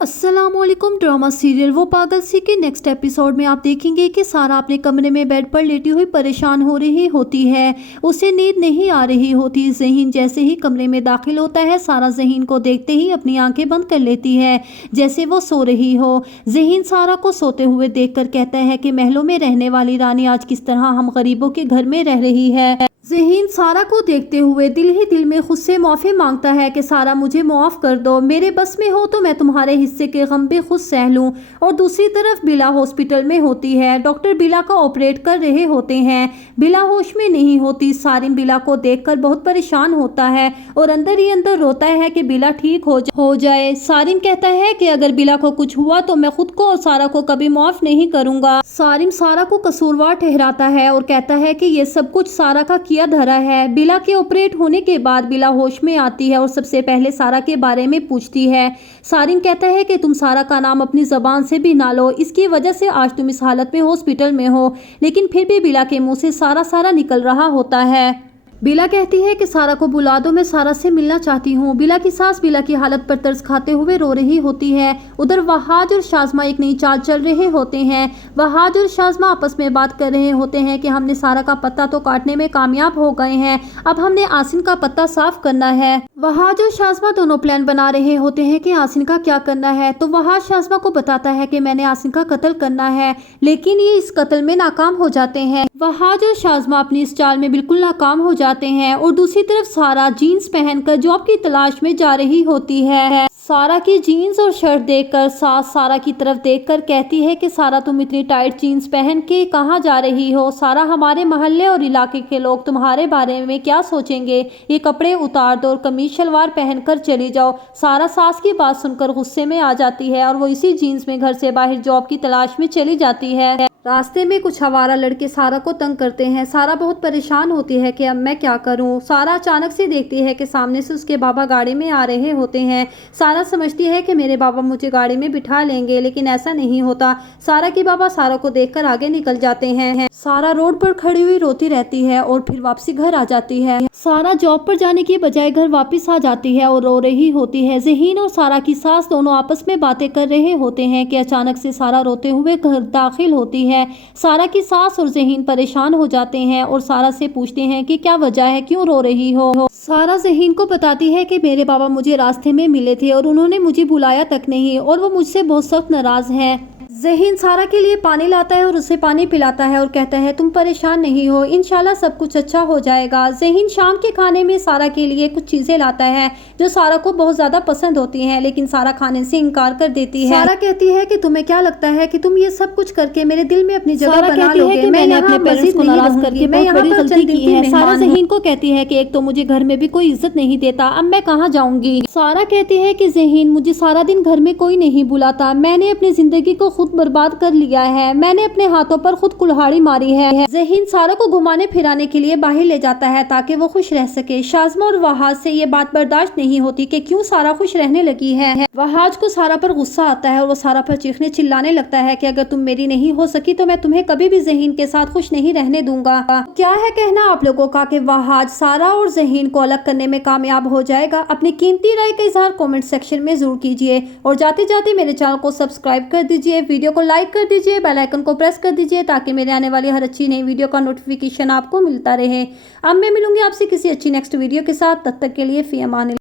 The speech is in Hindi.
अस्सलामुअलैकुम। ड्रामा सीरियल वो पागल सी के नेक्स्ट एपिसोड में आप देखेंगे कि सारा अपने कमरे में बेड पर लेटी हुई परेशान हो रही होती है। उसे नींद नहीं आ रही होती। ज़हीन जैसे ही कमरे में दाखिल होता है, सारा ज़हीन को देखते ही अपनी आंखें बंद कर लेती है जैसे वो सो रही हो। ज़हीन सारा को सोते हुए देखकर कहता है कि महलों में रहने वाली रानी आज किस तरह हम गरीबों के घर में रह रही है। ज़हीन सारा को देखते हुए दिल ही दिल में खुद से माफ़ी मांगता है कि सारा मुझे माफ़ कर दो, मेरे बस में हो तो मैं तुम्हारे हिस्से के गम भी खुद सह लूँ। और दूसरी तरफ बिला हॉस्पिटल में होती है। डॉक्टर बिला का ऑपरेट कर रहे होते हैं। बिला होश में नहीं होती। सारिम बिला को देखकर बहुत परेशान होता है और अंदर ही अंदर रोता है कि बिला ठीक हो जाए। सारिम कहता है कि अगर बिला को कुछ हुआ तो मैं खुद को और सारा को कभी माफ़ नहीं करूँगा। सारिम सारा को कसूरवार ठहराता है और कहता है कि ये सब कुछ सारा का किया धरा है। बिला के ऑपरेट होने के बाद बिला होश में आती है और सबसे पहले सारा के बारे में पूछती है। सारिम कहता है कि तुम सारा का नाम अपनी ज़बान से भी ना लो, इसकी वजह से आज तुम इस हालत में हॉस्पिटल में हो। लेकिन फिर भी बिला के मुंह से सारा सारा निकल रहा होता है। बिला कहती है कि सारा को बुला दो, मैं सारा से मिलना चाहती हूँ। बिला की सास बिला की हालत पर तरस खाते हुए रो रही होती है। उधर वहाज और शाज़मा एक नई चाल चल रहे होते हैं। वहाज और शाज़मा आपस में बात कर रहे होते हैं कि हमने सारा का पत्ता तो काटने में कामयाब हो गए हैं, अब हमने आसिन का पत्ता साफ करना है। वहाज और शाज़मा दोनों प्लान बना रहे होते हैं कि आसिन का क्या करना है। तो वहाज शाज़मा को बताता है कि मैंने आसिन का कत्ल करना है, लेकिन ये इस कत्ल में नाकाम हो जाते हैं। वहाज और शाज़मा अपनी इस चाल में बिल्कुल नाकाम हो जाते हैं और दूसरी तरफ सारा जीन्स पहनकर जॉब की तलाश में जा रही होती है। सारा की जीन्स और शर्ट देखकर सास सारा की तरफ देखकर कहती है कि सारा तुम इतनी टाइट जीन्स पहन के कहाँ जा रही हो? सारा हमारे मोहल्ले और इलाके के लोग तुम्हारे बारे में क्या सोचेंगे? ये कपड़े उतार दो और कमीज शलवार पहनकर चली जाओ। सारा सास की बात सुनकर गुस्से में आ जाती है और वो इसी जीन्स में घर से बाहर जॉब की तलाश में चली जाती है। रास्ते में कुछ आवारा लड़के सारा को तंग करते हैं। सारा बहुत परेशान होती है कि अब मैं क्या करूं। सारा अचानक से देखती है कि सामने से उसके बाबा गाड़ी में आ रहे होते हैं। सारा समझती है कि मेरे बाबा मुझे गाड़ी में बिठा लेंगे, लेकिन ऐसा नहीं होता। सारा के बाबा सारा को देखकर आगे निकल जाते हैं। सारा रोड पर खड़ी हुई रोती रहती है और फिर वापसी घर आ जाती है। सारा जॉब पर जाने की बजाय घर वापस आ जाती है और रो रही होती है। ज़हीन और सारा की सास दोनों आपस में बातें कर रहे होते हैं कि अचानक से सारा रोते हुए घर दाखिल होती है। सारा की सास और ज़हीन परेशान हो जाते हैं और सारा से पूछते हैं कि क्या वजह है, क्यों रो रही हो। सारा ज़हीन को बताती है कि मेरे बाबा मुझे रास्ते में मिले थे और उन्होंने मुझे बुलाया तक नहीं और वो मुझसे बहुत सख्त नाराज़ हैं। ज़हीन सारा के लिए पानी लाता है और उसे पानी पिलाता है और कहता है तुम परेशान नहीं हो, इंशाल्लाह सब कुछ अच्छा हो जाएगा। ज़हीन शाम के खाने में सारा के लिए कुछ चीज़ें लाता है जो सारा को बहुत ज़्यादा पसंद होती हैं, लेकिन सारा खाने से इनकार कर देती है। सारा कहती है कि तुम्हें क्या लगता है कि तुम ये सब कुछ करके मेरे दिल में अपनी जगह बना लोगे? मैंने अपने पेरेंट्स को नाराज करके मैं यहाँ पर गलती की है। सारा ज़हीन को कहती है कि एक तो मुझे घर में भी कोई इज्जत नहीं देता, अब मैं कहाँ जाऊँगी। सारा कहती है कि ज़हीन मुझे सारा दिन घर में कोई नहीं बुलाता, मैंने अपनी जिंदगी को खुद बर्बाद कर लिया है, मैंने अपने हाथों पर खुद कुल्हाड़ी मारी है। ज़हीन सारा को घुमाने फिराने के लिए बाहर ले जाता है ताकि वो खुश रह सके। शाज़मा और वहाज से ये बात बर्दाश्त नहीं होती कि क्यों सारा खुश रहने लगी है। वहाज को सारा पर गुस्सा आता है और वो सारा पर चीखने चिल्लाने लगता है कि अगर तुम मेरी नहीं हो सकी तो मैं तुम्हें कभी भी ज़हीन के साथ खुश नहीं रहने दूंगा। क्या है कहना आप लोगों का कि वहाज सारा और ज़हीन को अलग करने में कामयाब हो जाएगा? अपनी कीमती राय का इजहार कमेंट सेक्शन में जरूर कीजिए और जाते जाते मेरे चैनल को सब्सक्राइब कर दीजिए, वीडियो को लाइक कर दीजिए, बेल आइकन को प्रेस कर दीजिए ताकि मेरे आने वाली हर अच्छी नई वीडियो का नोटिफिकेशन आपको मिलता रहे। अब मैं मिलूंगी आपसे किसी अच्छी नेक्स्ट वीडियो के साथ, तब तक के लिए फी अमान।